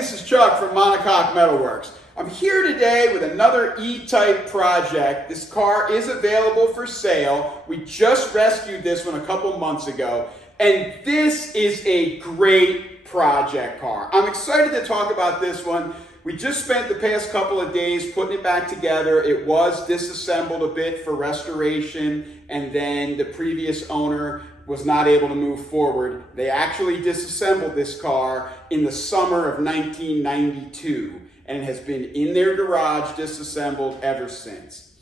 this is Chuck from Monocoque Metalworks. I'm here today with another E-Type project. This car is available for sale. We just rescued this one a couple months ago, and this is a great project car. I'm excited to talk about this one. We just spent the past couple of days putting it back together. It was disassembled a bit for restoration, and then the previous owner was not able to move forward. They actually disassembled this car in the summer of 1992, and it has been in their garage disassembled ever since.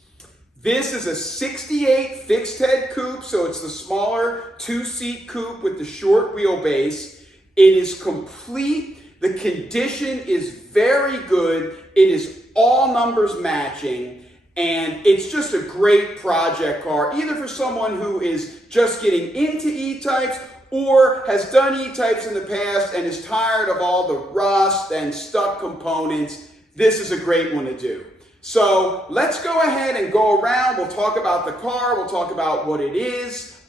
This is a 68 fixed head coupe, so it's the smaller two-seat coupe with the short wheelbase. It is complete. The condition is very good. It is all numbers matching. And it's just a great project car, either for someone who is just getting into E-Types or has done E-Types in the past and is tired of all the rust and stuck components. This is a great one to do. So let's go ahead and go around. We'll talk about the car. We'll talk about what it is.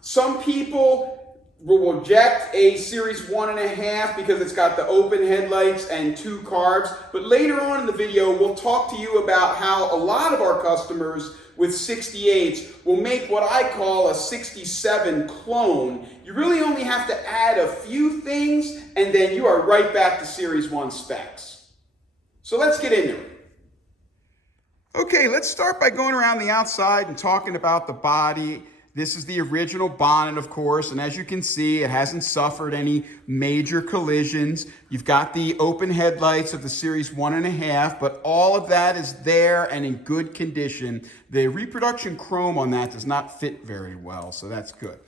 Some people will reject a Series 1.5 because it's got the open headlights and 2 carbs. But later on in the video, we'll talk to you about how a lot of our customers with 68s will make what I call a 67 clone. You really only have to add a few things, and then you are right back to Series 1 specs. So let's get into it. Okay, let's start by going around the outside and talking about the body. This is the original bonnet, of course, and as you can see, it hasn't suffered any major collisions. You've got the open headlights of the Series 1.5, but all of that is there and in good condition. The reproduction chrome on that does not fit very well, so that's good.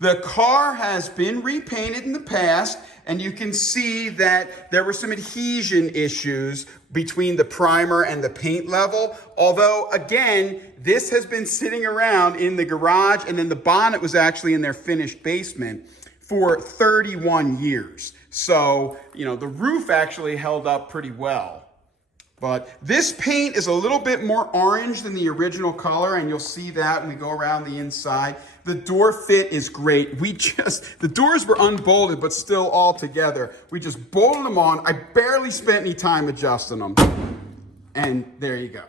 The car has been repainted in the past, and you can see that there were some adhesion issues between the primer and the paint level. Although, again, this has been sitting around in the garage, and then the bonnet was actually in their finished basement for 31 years. So, you know, the roof actually held up pretty well. But this paint is a little bit more orange than the original color, and you'll see that when we go around the inside. The door fit is great. The doors were unbolted, but still all together. We just bolted them on. I barely spent any time adjusting them. And there you go.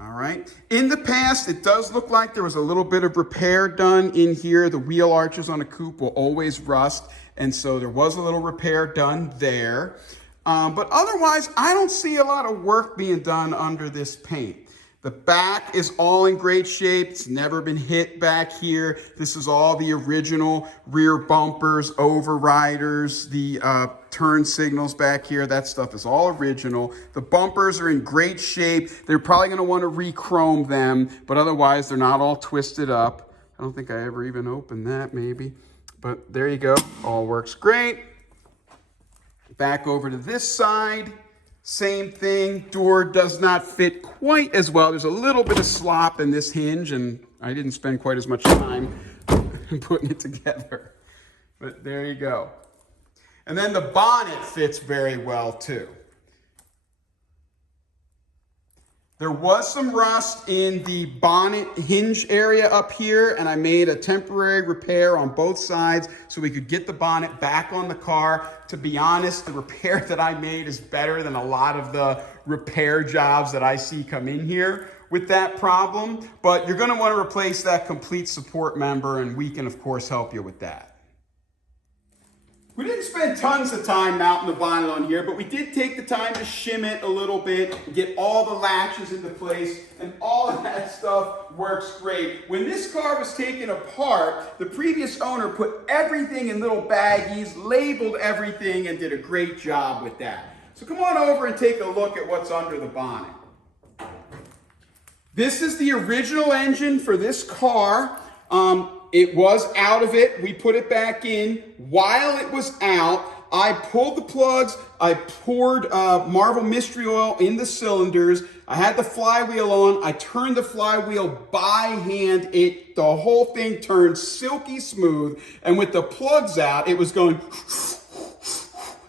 All right. In the past, it does look like there was a little bit of repair done in here. The wheel arches on a coupe will always rust, and so there was a little repair done there. But otherwise, I don't see a lot of work being done under this paint. The back is all in great shape. It's never been hit back here. This is all the original rear bumpers, overriders, the turn signals back here. That stuff is all original. The bumpers are in great shape. They're probably going to want to re-chrome them, but otherwise they're not all twisted up. I don't think I ever even opened that, maybe. But there you go. All works great. Back over to this side, same thing. Door does not fit quite as well. There's a little bit of slop in this hinge, and I didn't spend quite as much time putting it together. But there you go. And then the bonnet fits very well too. There was some rust in the bonnet hinge area up here, and I made a temporary repair on both sides so we could get the bonnet back on the car. To be honest, the repair that I made is better than a lot of the repair jobs that I see come in here with that problem. But you're going to want to replace that complete support member, and we can, of course, help you with that. We didn't spend tons of time mounting the bonnet on here, but we did take the time to shim it a little bit, get all the latches into place, and all of that stuff works great. When this car was taken apart, the previous owner put everything in little baggies, labeled everything, and did a great job with that. So come on over and take a look at what's under the bonnet. This is the original engine for this car. It was out of it. We put it back in. While it was out, I pulled the plugs. I poured Marvel Mystery Oil in the cylinders. I had the flywheel on. I turned the flywheel by hand. The whole thing turned silky smooth. And with the plugs out, it was going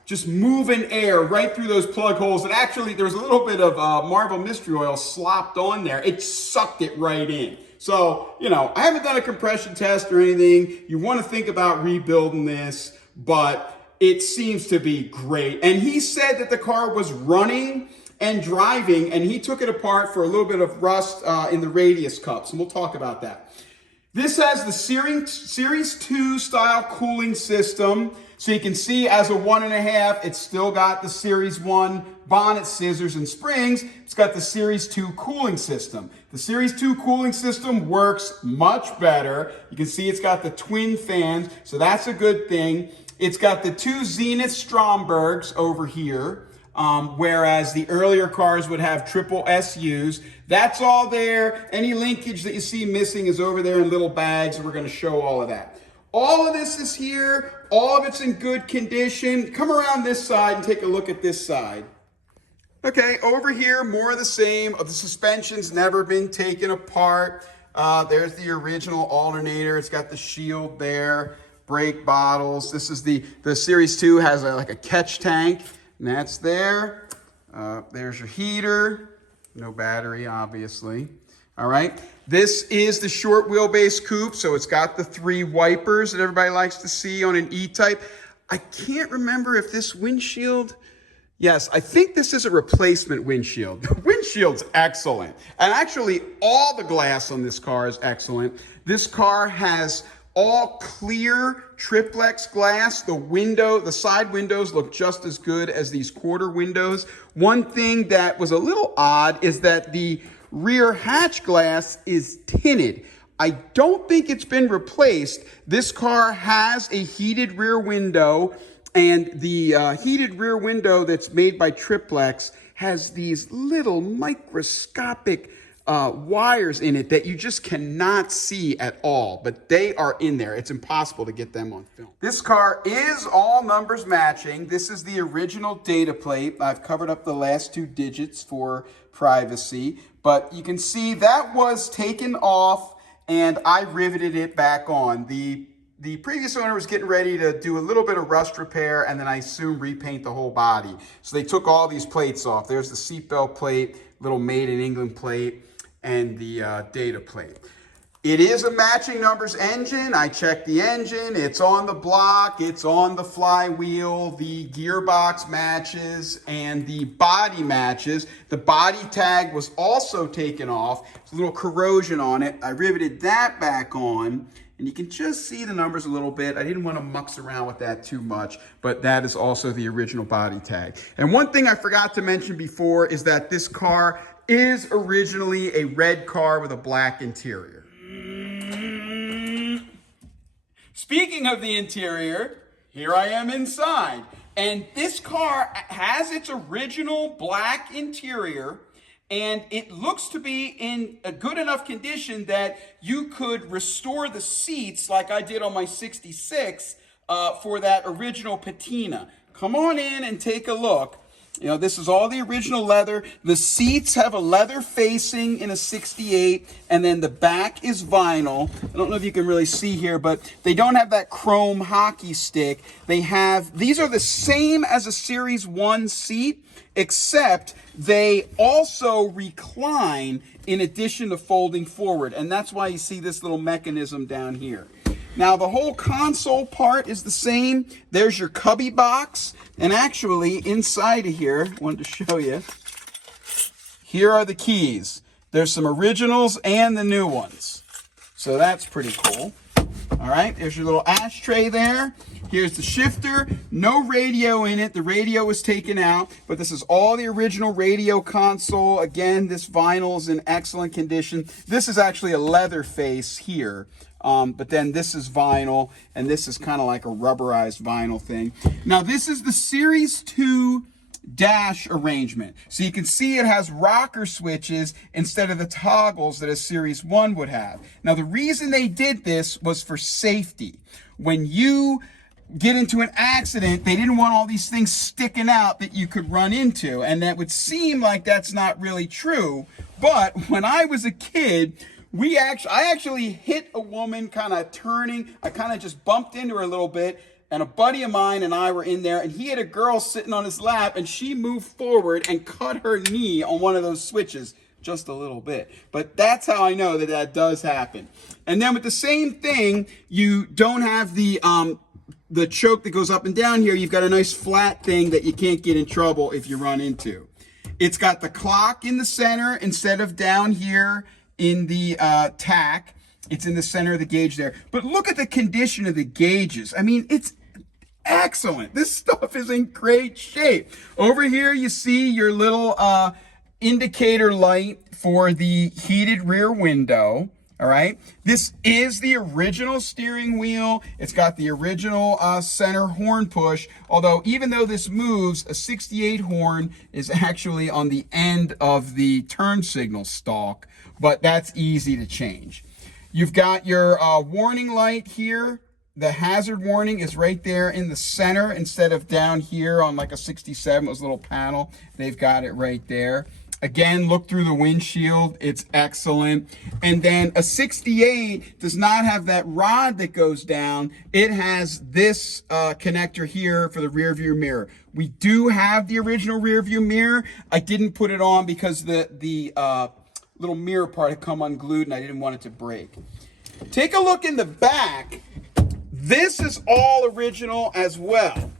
just moving air right through those plug holes. And actually, there was a little bit of Marvel Mystery Oil slopped on there. It sucked it right in. So, you know, I haven't done a compression test or anything. You want to think about rebuilding this, but it seems to be great. And he said that the car was running and driving, and he took it apart for a little bit of rust in the radius cups, and we'll talk about that. This has the Series 2 style cooling system. So you can see as a 1.5, it's still got the Series 1 bonnet scissors and springs. It's got the Series 2 cooling system. The Series 2 cooling system works much better. You can see it's got the twin fans, so that's a good thing. It's got the 2 Zenith Strombergs over here, whereas the earlier cars would have triple SUs. That's all there. Any linkage that you see missing is over there in little bags, and we're going to show all of that. All of this is here. All of it's in good condition. Come around this side and take a look at this side. Okay, over here, more of the same. The suspension's never been taken apart. There's the original alternator. It's got the shield there. Brake bottles. This is the Series 2 has like a catch tank, and that's there. There's your heater. No battery, obviously. All right. This is the short wheelbase coupe, so it's got the 3 wipers that everybody likes to see on an E-Type. I can't remember if this windshield... Yes, I think this is a replacement windshield. The windshield's excellent. And actually, all the glass on this car is excellent. This car has all clear triplex glass. The side windows look just as good as these quarter windows. One thing that was a little odd is that the rear hatch glass is tinted. I don't think it's been replaced. This car has a heated rear window, and the heated rear window that's made by Triplex has these little microscopic wires in it that you just cannot see at all, but they are in there. It's impossible to get them on film. This car is all numbers matching. This is the original data plate. I've covered up the last 2 digits for privacy, but you can see that was taken off and I riveted it back on. The previous owner was getting ready to do a little bit of rust repair and then I assume repaint the whole body. So they took all these plates off. There's the seatbelt plate, little made in England plate, and the data plate. It is a matching numbers engine. I checked the engine. It's on the block. It's on the flywheel. The gearbox matches and the body matches. The body tag was also taken off. There's a little corrosion on it. I riveted that back on. And you can just see the numbers a little bit. I didn't want to mucks around with that too much, but that is also the original body tag. And one thing I forgot to mention before is that this car is originally a red car with a black interior. Speaking of the interior, here I am inside. And this car has its original black interior, and it looks to be in a good enough condition that you could restore the seats like I did on my 66 for that original patina. Come on in and take a look. You know, this is all the original leather. The seats have a leather facing in a 68, and then the back is vinyl. I don't know if you can really see here, but they don't have that chrome hockey stick. These are the same as a Series 1 seat, except they also recline in addition to folding forward, and that's why you see this little mechanism down here. Now, the whole console part is the same. There's your cubby box. And actually, inside of here, I wanted to show you, here are the keys. There's some originals and the new ones. So that's pretty cool. All right, there's your little ashtray there. Here's the shifter. No radio in it. The radio was taken out, but this is all the original radio console. Again, this vinyl is in excellent condition. This is actually a leather face here. But then this is vinyl, and this is kind of like a rubberized vinyl thing. Now, this is the Series 2 dash arrangement. So you can see it has rocker switches instead of the toggles that a Series 1 would have. Now, the reason they did this was for safety. When you get into an accident, they didn't want all these things sticking out that you could run into. And that would seem like that's not really true. But when I was a kid, I actually hit a woman kind of turning. I kind of just bumped into her a little bit, and a buddy of mine and I were in there, and he had a girl sitting on his lap, and she moved forward and cut her knee on one of those switches just a little bit. But that's how I know that that does happen. And then with the same thing, you don't have the the choke that goes up and down here, you've got a nice flat thing that you can't get in trouble if you run into. It's got the clock in the center instead of down here in the tack. It's in the center of the gauge there. But look at the condition of the gauges. I mean, it's excellent. This stuff is in great shape. Over here, you see your little indicator light for the heated rear window. All right. This is the original steering wheel. It's got the original center horn push. Although, even though this moves, a 68 horn is actually on the end of the turn signal stalk, but that's easy to change. You've got your warning light here. The hazard warning is right there in the center instead of down here on like a 67, it was a little panel. They've got it right there. Again, look through the windshield. It's excellent. And then a 68 does not have that rod that goes down. It has this connector here for the rear view mirror. We do have the original rear view mirror. I didn't put it on because the little mirror part had come unglued and I didn't want it to break. Take a look in the back. This is all original as well.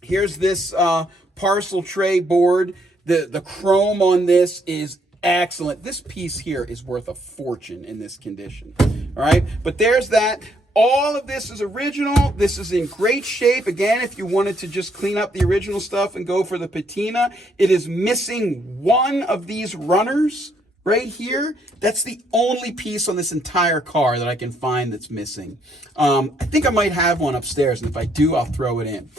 Here's this parcel tray board. The chrome on this is excellent. This piece here is worth a fortune in this condition. All right, but there's that. All of this is original. This is in great shape. Again, if you wanted to just clean up the original stuff and go for the patina, it is missing one of these runners right here. That's the only piece on this entire car that I can find that's missing. I think I might have one upstairs, and if I do, I'll throw it in.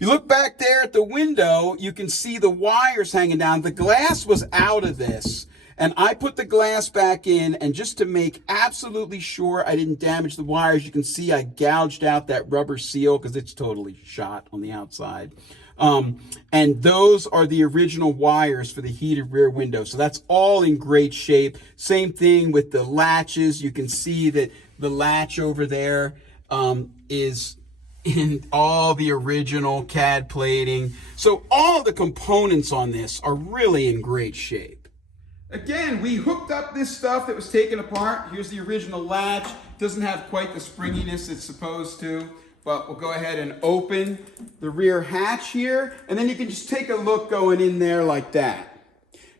You look back there at the window, you can see the wires hanging down. The glass was out of this, and I put the glass back in, and just to make absolutely sure I didn't damage the wires, you can see I gouged out that rubber seal because it's totally shot on the outside. And those are the original wires for the heated rear window. So that's all in great shape. Same thing with the latches. You can see that the latch over there is in all the original CAD plating. So all the components on this are really in great shape. Again, we hooked up this stuff that was taken apart. Here's the original latch. Doesn't have quite the springiness it's supposed to, but we'll go ahead and open the rear hatch here, and then you can just take a look going in there like that.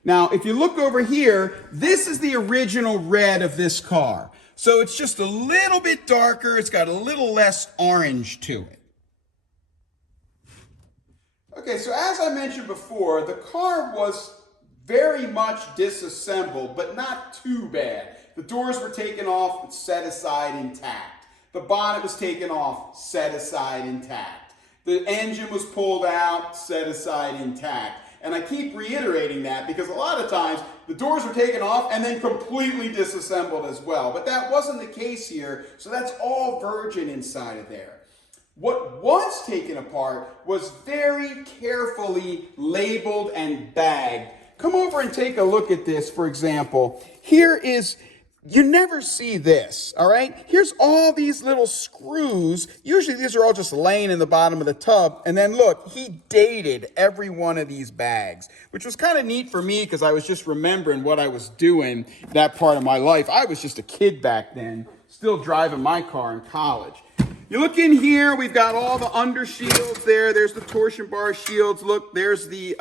Now, if you look over here, this is the original red of this car. So it's just a little bit darker. It's got a little less orange to it. Okay, so as I mentioned before, the car was very much disassembled, but not too bad. The doors were taken off and set aside intact. The bonnet was taken off, set aside intact. The engine was pulled out, set aside intact. And I keep reiterating that because a lot of times the doors were taken off and then completely disassembled as well. But that wasn't the case here, so that's all virgin inside of there. What was taken apart was very carefully labeled and bagged. Come over and take a look at this, for example. Here is, you never see this, all right? Here's all these little screws. Usually these are all just laying in the bottom of the tub. And then look, he dated every one of these bags, which was kind of neat for me because I was just remembering what I was doing that part of my life. I was just a kid back then, still driving my car in college. You look in here, we've got all the under shields there. There's the torsion bar shields. Look, there's the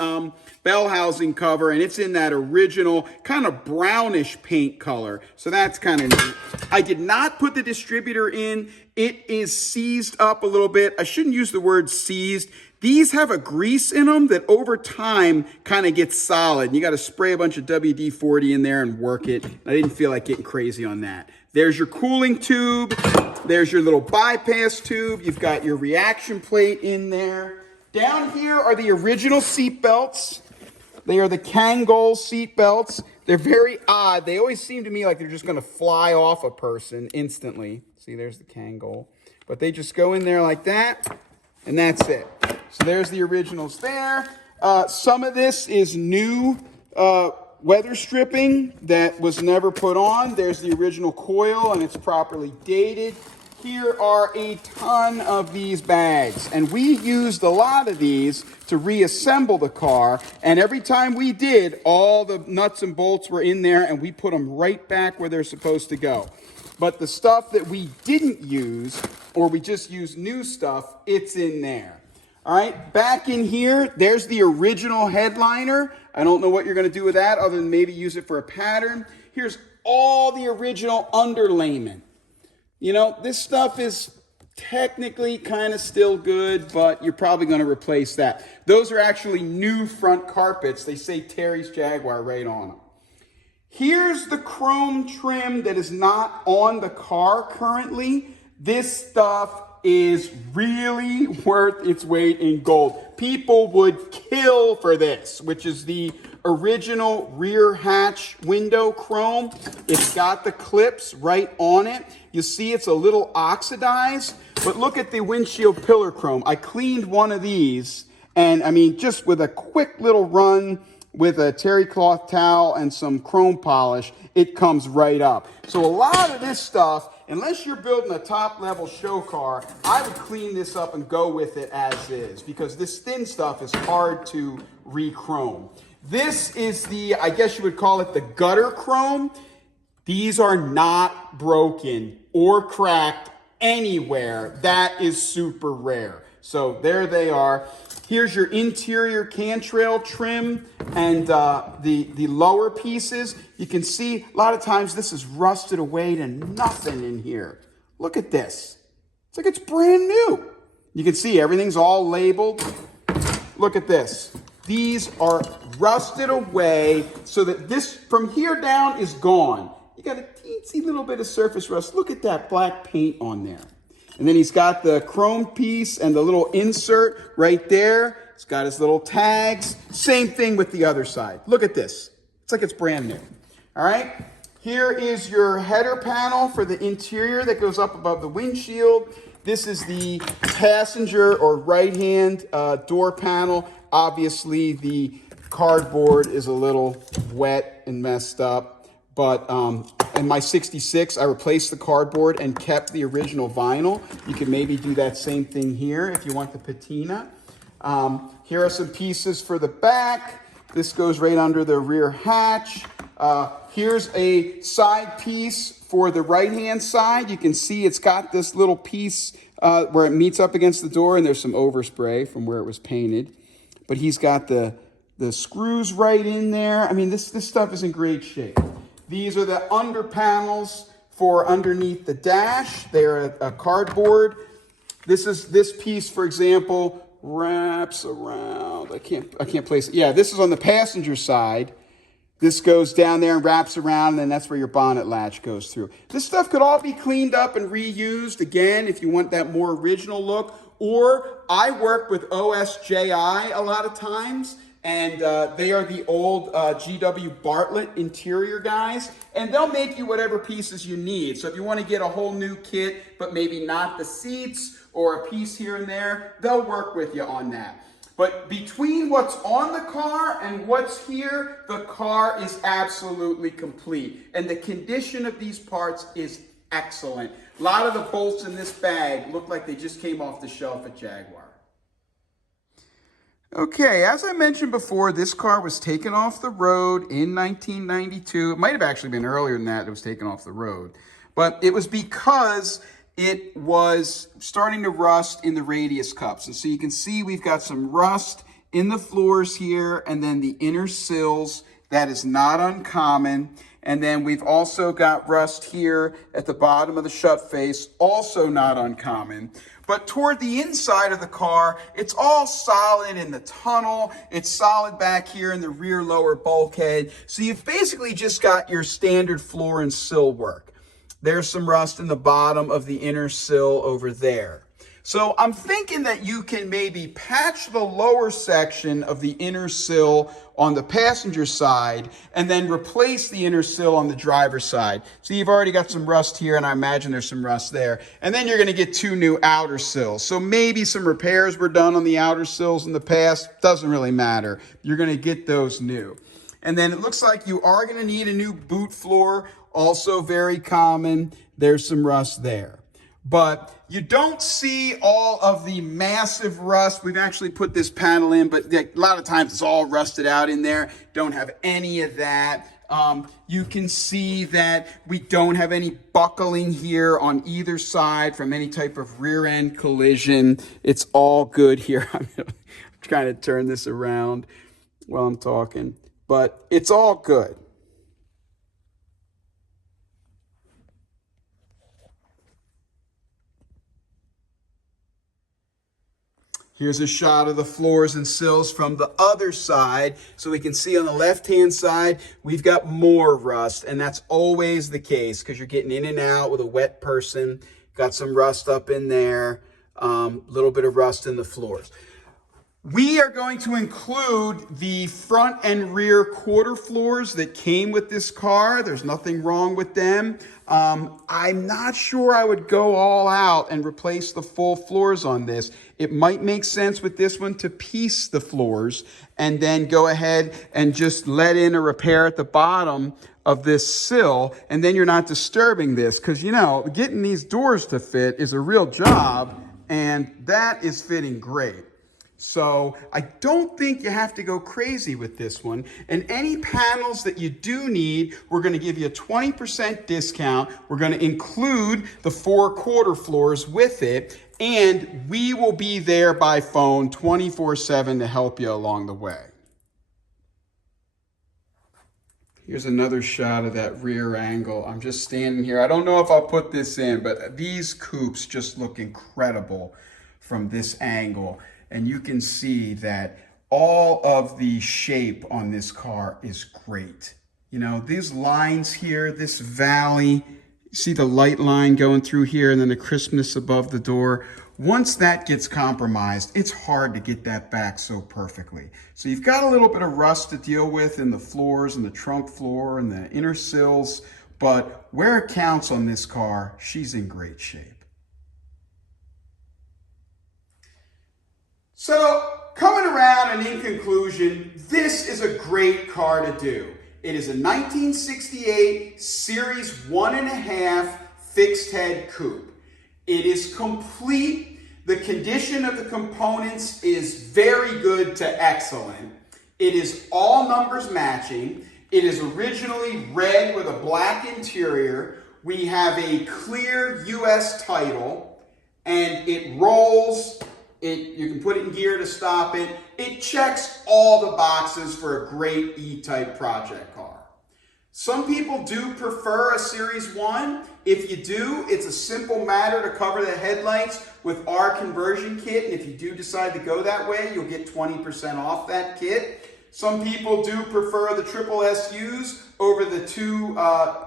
bell housing cover, and it's in that original kind of brownish paint color. So that's kind of neat. I did not put the distributor in. It is seized up a little bit. I shouldn't use the word seized. These have a grease in them that over time kind of gets solid. You got to spray a bunch of WD-40 in there and work it. I didn't feel like getting crazy on that. There's your cooling tube. There's your little bypass tube. You've got your reaction plate in there. Down here are the original seat belts. They are the Kangol seat belts. They're very odd. They always seem to me like they're just going to fly off a person instantly. See, there's the Kangol. But they just go in there like that, and that's it. So there's the originals there. Some of this is new weather stripping that was never put on. There's the original coil, and it's properly dated. Here are a ton of these bags, and we used a lot of these to reassemble the car, and every time we did, all the nuts and bolts were in there, and we put them right back where they're supposed to go. But the stuff that we didn't use, or we just used new stuff, it's in there. All right, back in here, there's the original headliner. I don't know what you're going to do with that other than maybe use it for a pattern. Here's all the original underlayment. You know, this stuff is technically kind of still good, but you're probably going to replace that. Those are actually new front carpets. They say Terry's Jaguar right on them. Here's the chrome trim that is not on the car currently. This stuff is really worth its weight in gold. People would kill for this, which is the original rear hatch window chrome. It's got the clips right on it. You see it's a little oxidized, but look at the windshield pillar chrome. I cleaned one of these, and I mean, just with a quick little run with a terry cloth towel and some chrome polish, it comes right up. So a lot of this stuff, unless you're building a top level show car, I would clean this up and go with it as is, because this thin stuff is hard to re-chrome. This is the, I guess you would call it the gutter chrome. These are not broken or cracked anywhere. That is super rare. So there they are. Here's your interior cantrail trim and the lower pieces. You can see a lot of times this is rusted away to nothing in here. Look at this. It's like it's brand new. You can see everything's all labeled. Look at this. These are rusted away so that this from here down is gone. You got a teensy little bit of surface rust. Look at that black paint on there. And then he's got the chrome piece and the little insert right there. He's got his little tags. Same thing with the other side. Look at this. It's like it's brand new. All right. Here is your header panel for the interior that goes up above the windshield. This is the passenger or right-hand door panel. Obviously, the cardboard is a little wet and messed up, but in my 66, I replaced the cardboard and kept the original vinyl. You can maybe do that same thing here if you want the patina. Here are some pieces for the back. This goes right under the rear hatch. Here's a side piece for the right-hand side. You can see it's got this little piece where it meets up against the door, and there's some overspray from where it was painted. But he's got the screws right in there. I mean, this stuff is in great shape. These are the under panels for underneath the dash. They're a cardboard. This piece, for example, wraps around. I can't place it. Yeah, this is on the passenger side. This goes down there and wraps around, and then that's where your bonnet latch goes through. This stuff could all be cleaned up and reused, again, if you want that more original look. Or I work with OSJI a lot of times, and they are the old GW Bartlett interior guys, and they'll make you whatever pieces you need. So if you want to get a whole new kit, but maybe not the seats or a piece here and there, they'll work with you on that. But between what's on the car and what's here, the car is absolutely complete. And the condition of these parts is excellent. A lot of the bolts in this bag look like they just came off the shelf at Jaguar. Okay, as I mentioned before, this car was taken off the road in 1992. It might have actually been earlier than that it was taken off the road. But it was because it was starting to rust in the radius cups. And so you can see we've got some rust in the floors here and then the inner sills. That is not uncommon. And then we've also got rust here at the bottom of the shut face, also not uncommon. But toward the inside of the car, it's all solid in the tunnel. It's solid back here in the rear lower bulkhead. So you've basically just got your standard floor and sill work. There's some rust in the bottom of the inner sill over there. So I'm thinking that you can maybe patch the lower section of the inner sill on the passenger side and then replace the inner sill on the driver's side. So you've already got some rust here, and I imagine there's some rust there. And then you're going to get two new outer sills. So maybe some repairs were done on the outer sills in the past. Doesn't really matter. You're going to get those new. And then it looks like you are going to need a new boot floor. Also very common. There's some rust there. But you don't see all of the massive rust. We've actually put this panel in, but a lot of times it's all rusted out in there. Don't have any of that. You can see that we don't have any buckling here on either side from any type of rear end collision. It's all good here. I'm trying to turn this around while I'm talking, but it's all good. Here's a shot of the floors and sills from the other side. So we can see on the left-hand side, we've got more rust. And that's always the case because you're getting in and out with a wet person. Got some rust up in there, a little bit of rust in the floors. We are going to include the front and rear quarter floors that came with this car. There's nothing wrong with them. I'm not sure I would go all out and replace the full floors on this. It might make sense with this one to piece the floors and then go ahead and just let in a repair at the bottom of this sill, and then you're not disturbing this because, you know, getting these doors to fit is a real job, and that is fitting great. So I don't think you have to go crazy with this one. And any panels that you do need, we're going to give you a 20% discount. We're going to include the 4 quarter floors with it. And we will be there by phone 24/7 to help you along the way. Here's another shot of that rear angle. I'm just standing here. I don't know if I'll put this in, but these coupes just look incredible from this angle. And you can see that all of the shape on this car is great. You know, these lines here, this valley, see the light line going through here and then the crispness above the door. Once that gets compromised, it's hard to get that back so perfectly. So you've got a little bit of rust to deal with in the floors and the trunk floor and the inner sills, but where it counts on this car, she's in great shape. So, coming around and in conclusion, this is a great car to do. It is a 1968 Series 1.5 fixed-head coupe. It is complete. The condition of the components is very good to excellent. It is all numbers matching. It is originally red with a black interior. We have a clear US title, and it rolls. You can put it in gear to stop it. It checks all the boxes for a great E-Type project car. Some people do prefer a Series 1. If you do, it's a simple matter to cover the headlights with our conversion kit. And if you do decide to go that way, you'll get 20% off that kit. Some people do prefer the triple SUs over the 2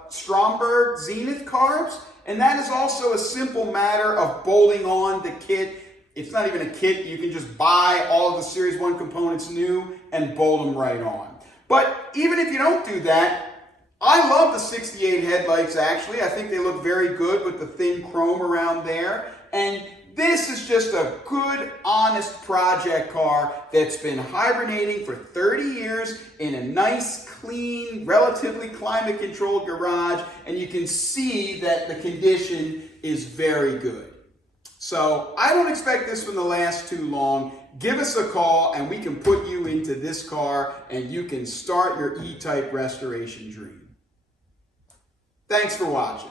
Stromberg Zenith carbs. And that is also a simple matter of bolting on the kit. It's not even a kit. You can just buy all of the Series 1 components new and bolt them right on. But even if you don't do that, I love the 68 headlights, actually. I think they look very good with the thin chrome around there. And this is just a good, honest project car that's been hibernating for 30 years in a nice, clean, relatively climate-controlled garage. And you can see that the condition is very good. So I don't expect this one to last too long. Give us a call and we can put you into this car and you can start your E-Type restoration dream. Thanks for watching.